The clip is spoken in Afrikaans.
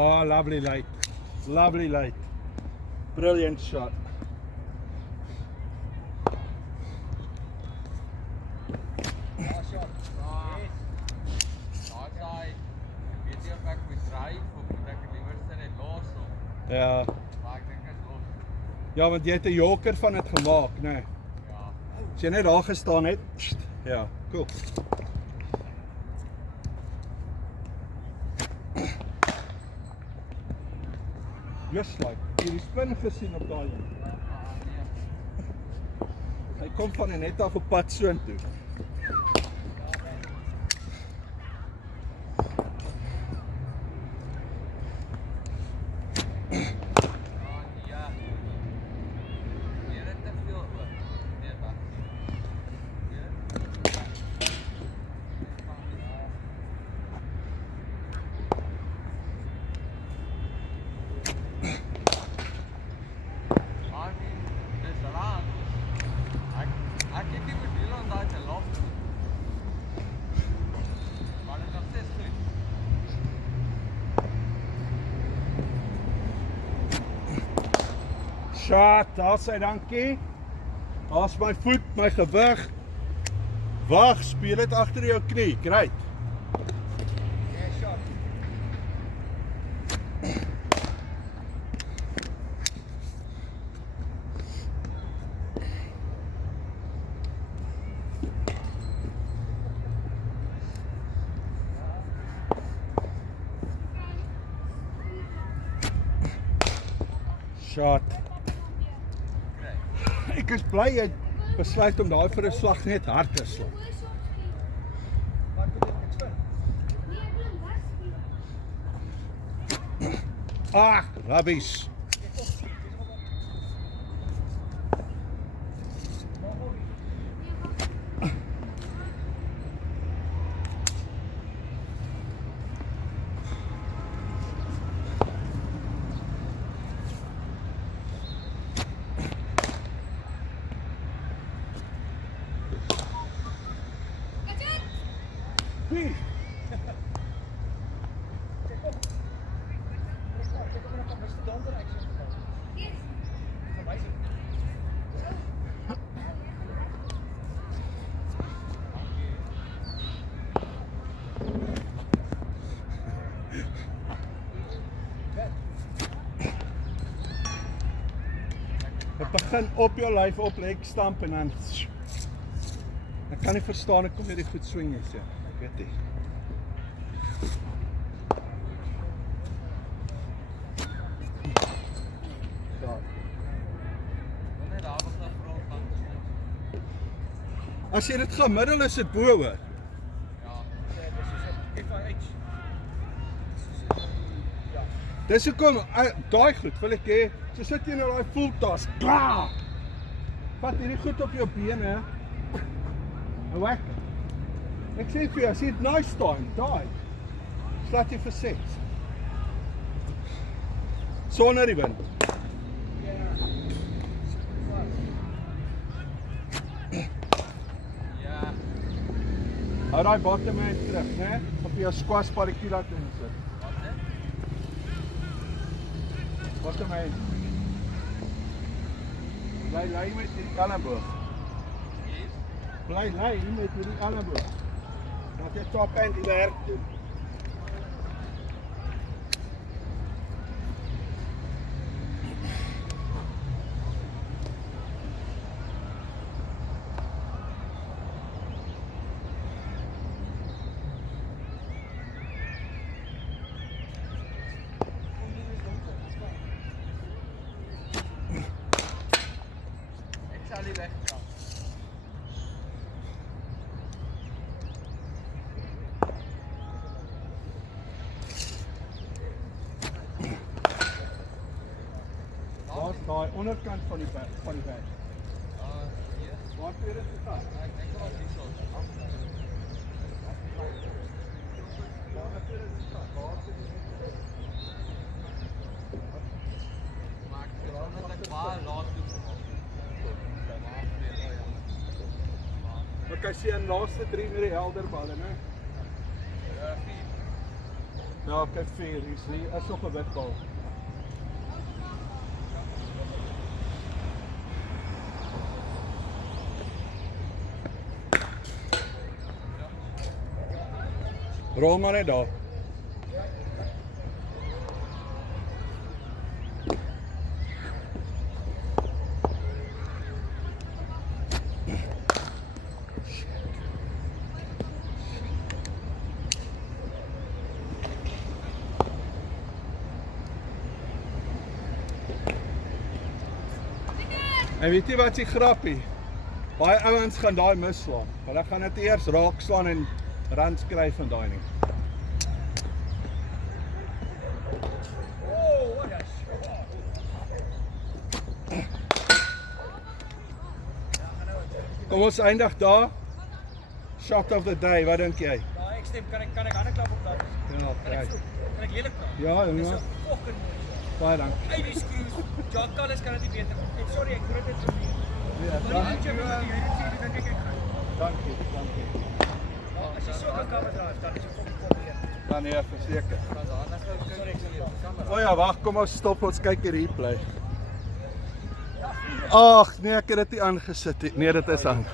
Oh, lovely light. Lovely light. Brilliant shot. Nice shot. Yes. Daai weet jy of ek moet dryf of moet ek liewer sy net los of Ja. maar ek dink ek los. Ja, want jy het 'n joker van dit gemaak, né? Nee. Ja. As jy net daar gestaan het. Ja, cool. Just like, jy die spin gesien op daai een. Hy kom van net af op pad soontoe. Shot, daar sy dankie. Daar's my voet, my gewig. Wag, speel dit agter jou knie. Great. Yes, shot. Shot. Ek is bly jy besluit om daai vir 'n slag net hard te slaan. Wat moet ek spin? Ah, rubbish. Wie? Dit begin op jou lyf op lek stamp en dan ek kan nie verstaan ek kom net die goed swing is ja. Ek weet nie. As jy dit gemiddel is dit bo hoor. Dis hoekom daai goed wil ek hê, so sit jy nou daai full toss. Klaar. Vat hierdie goed op jou bene. En wek. Ek sê vir jou, as jy dit nice time, daai. Slaat jy vir 6. Sonder die wind. Hou daai bottom end terug, né? Op jou squash paadjie laat insit. Bottom end. Bly met die elleboog. Bly met die elleboog. Dat jy top end die werk doen. Daai onderkant van die bag. Waar het jy dit gevat? Ek dink dit was hierso. Waar het jy dit gevat? Maar ek dink dat ek baie laat toe kom. Ek kan sien laaste 3 met die helder balle, né? Ja, Ja, kyk 4, hier is nog 'n wit bal. Rol maar net daar. En weet jy wat die grappie? Baie ouens gaan daai misslaan. Hulle gaan dit eers raak slaan en rand skryf van daai nie. Oh, what a shot. Kom ons eindig daar. Shot of the day, wat dink jy? Ja, ek stem, kan ek hande klap op dat? Ja, Kan ek kry. vloek? Kan ek lelik praat? Ja, Dis jongen. 'n fucking mooi shot. Baie dankie. Uit die skroes. John Callis kan dit nie beter. Sorry, ek groet dit vir jou. Ja, Maar dankie. jy weet jy dit dink ek gaan. Dankie, dankie. As jy so kan kamer draai, dan is jy fucking kopie. Dan nee, verseker. Was anders as Sorry, ek sien jou kamera. O ja, wag, kom ons stop, ons kyk hier replay. Ag, nee, ek het dit nie aangesit nie. Nee, dit is aan.